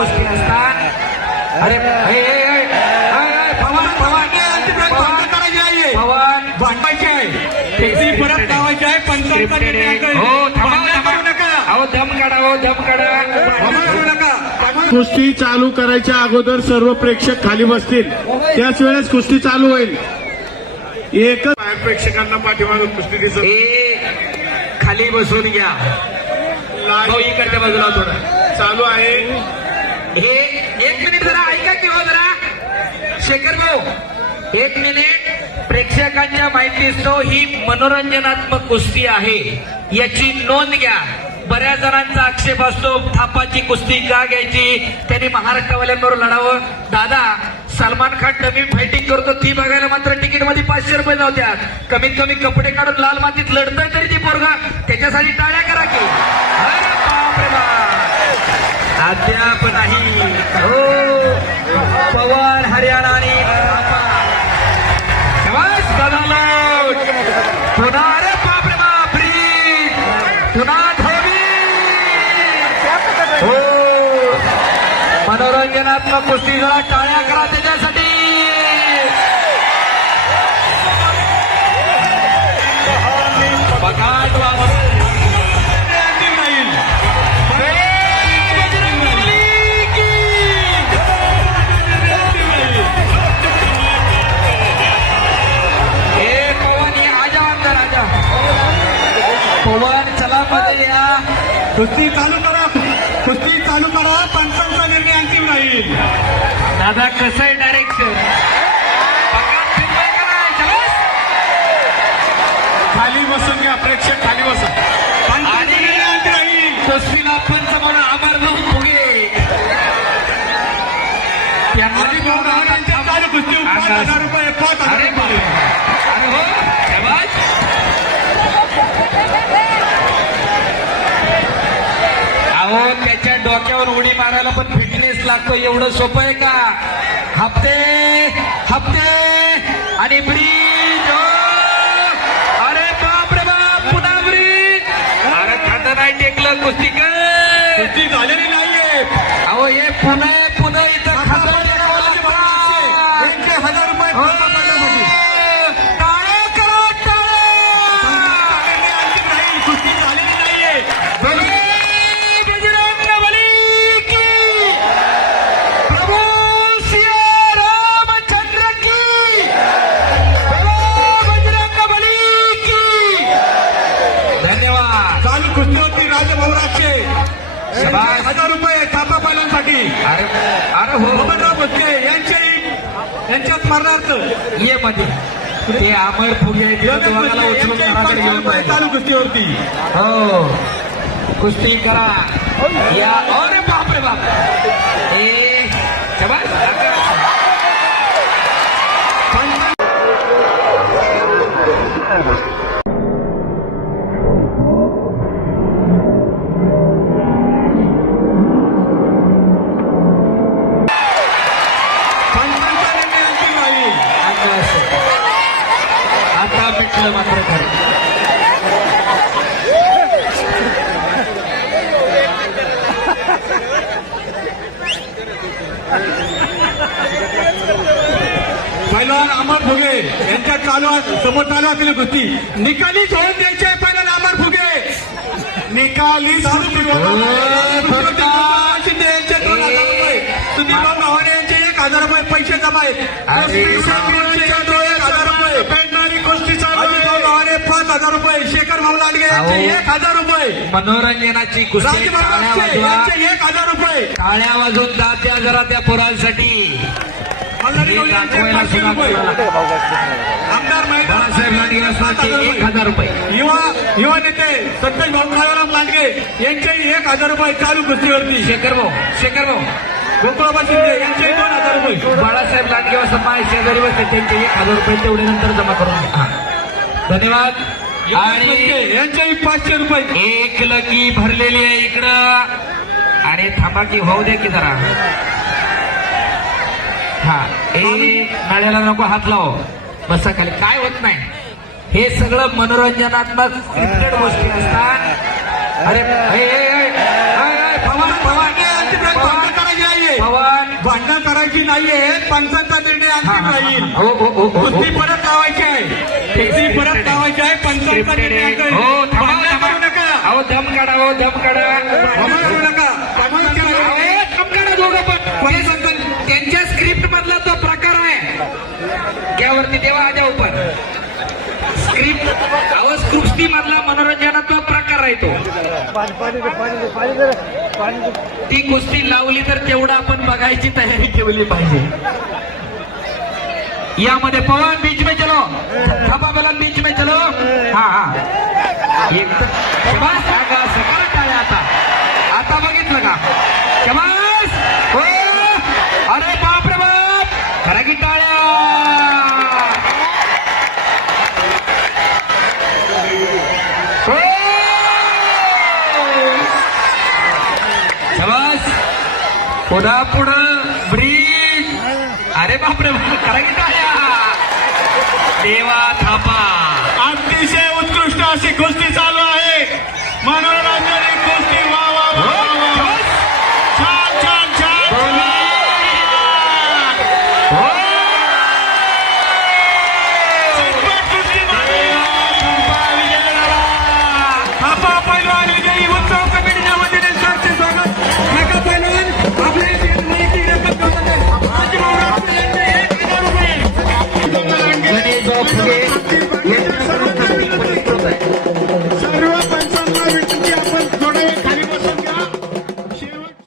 गोष्टी असतात. अरे भांडायचे आहे परत लावायचे आहे. पंचांचा निर्णय दम काढू नका. कुस्ती चालू करायच्या अगोदर सर्व प्रेक्षक खाली बसतील, त्याच वेळेस कुस्ती चालू होईल. एकच प्रेक्षकांना पाठीमागे कुस्ती दिसत खाली बसून घ्या. इकडच्या बाजूला थोडं चालू आहे. हे 1 मिनिट जरा ऐका की हो जरा शेखर भाऊ 1 मिनिट. प्रेक्षकांच्या माहितीस्तव ही मनोरंजनात्मक कुस्ती आहे याची नोंद घ्या. बऱ्याच जणांचा आक्षेप असतो थापाची कुस्ती का घ्यायची, त्यांनी महाराष्ट्रवाल्यांबरोबर लढावं. दादा सलमान खान डमी फायटिंग करतो ती बघायला मात्र तिकीट मध्ये 500 रुपये नव्हत्या. कमीत कमी कपडे काढून लाल मातीत लढतोय तरी ती पोरगा त्याच्यासाठी टाळ्या करा की. अरे बापरे बाप अद्याप नाही. हो पवार हरियाणा आणि पुन्हा अरे बापरे बाप पुन्हा हो मनोरंजनात्मक कुस्ती जरा टाळ्या करा त्याच्यासाठी. बघाट पवन चला मध्ये या. कुस्ती चालू करा. पंचांचा निर्णय अंतिम राहील. दादा कसं आहे डायरेक्शन खाली बसून घ्या प्रेक्षक, खाली बसा. पंचांचा निर्णय अंतिम राहील. कुस्तीला पंच म्हणून अमरनाथ फुगे चालू कुस्ती 5,000 रुपये. 5,000 रुपये. अरे हो शाबास. अहो त्याच्या डोक्यावर उडी मारायला पण फिटनेस लागतो. एवढं सोपं आहे का? हप्ते आणि ब्रिज. अरे बाप रे बाप पुन्हा ब्रिज. अरे खातं नाही टेकलं कुस्ती कुस्ती झालेली नाहीये. अहो हे पुन्हा इथं खातं 1,000 रुपये टाळ्या करा कुस्ती झालेली नाहीये. कुस्तीवरती राजभवनाचे 1,000 रुपये थापा पालनासाठी. अरे हो बबनराव भोसले यांच्या स्मरणार्थ ये मध्ये ते अमर फुगे चालू कुस्तीवरती. हो कुस्ती करा या. अरे बाप रे बाप आता भेटलं मात्र खरं. पहिलवान अमर फुगे यांच्या समोर चालू असलेली कुस्ती निकाली सोडून द्यायचे. पहिलवान अमर फुगे निकाली यांचे 2,000 रुपये. सुधीरभाऊ गव्हाणे यांचे 1,000 रुपये पैसे जमा आहेत. 1,000 रुपये. पेडणारी कुस्ती सुधीरभाऊ गव्हाणे 5,000 रुपये. शेखर भाऊ लांडगे यांचे 1,000 रुपये. मनोरंजनाची कुस्ती. यांचे 1,000 रुपये. टाळ्या वाजून जात्या जरा त्या पोरांसाठी. आमदार बाळासाहेब लांडगे असताना 1,000 रुपये. युवा नेते संतोष भाऊ काळाराम लांडगे यांचे 1,000 रुपये चालू कुस्तीवरती. शेखर भाऊ गोकुळाबा शिंदे यांचे 2,000 रुपये. बाळासाहेब लांडगे समाज शेजारी बसते त्यांचे 1,000 रुपये तेवढे नंतर जमा करून घ्या. धन्यवाद. आणि यांचे 500 रुपये. एक लकी भरलेली आहे इकडं. अरे थांबा की होऊ दे की जरा. हा नाळ्याला नको हात लाव. बसा खाली. काय होत नाही. हे सगळं मनोरंजनात्मक क्रिकेट गोष्टी असतात. अरे पवार कुस्ती नाहीये, पंचांचा निर्णय अंतिम राहील. हो हो हो हो कुस्ती परत लावायची आहे, कुस्ती परत लावायची आहे, पंचांचा निर्णय अंतिम. हो थांबा भांडण थांबा. करू नका, अहो दम काढा, हो दम काढा. भांडण करू नका. अहो, दम काढा दोघं पण. त्यांच्या स्क्रिप्ट मधला तो प्रकार आहे. घ्यावरती तेव्हा आजा उपर स्क्रिप्ट. अहो कुस्ती मधला मनोरंजनाचा प्रकार आहे तो. ती कुस्ती लावली तर तेवढं आपण बघायची तयारी ठेवली पाहिजे. यामध्ये पवन बीच में चलो, थापा बेलन बीच में चलो. हा हा एक शबास. सकाळ टाळ्या आता. आता बघितलं का शबास. हो अरे बाप रे बाप. खरा की टाळ्या. हो शबास. पुढं ब्रिज. अरे बापरे बाप. खरा की टाळ्या. देवा थापा. अतिशय उत्कृष्ट अशी कुस्ती चालू आहे.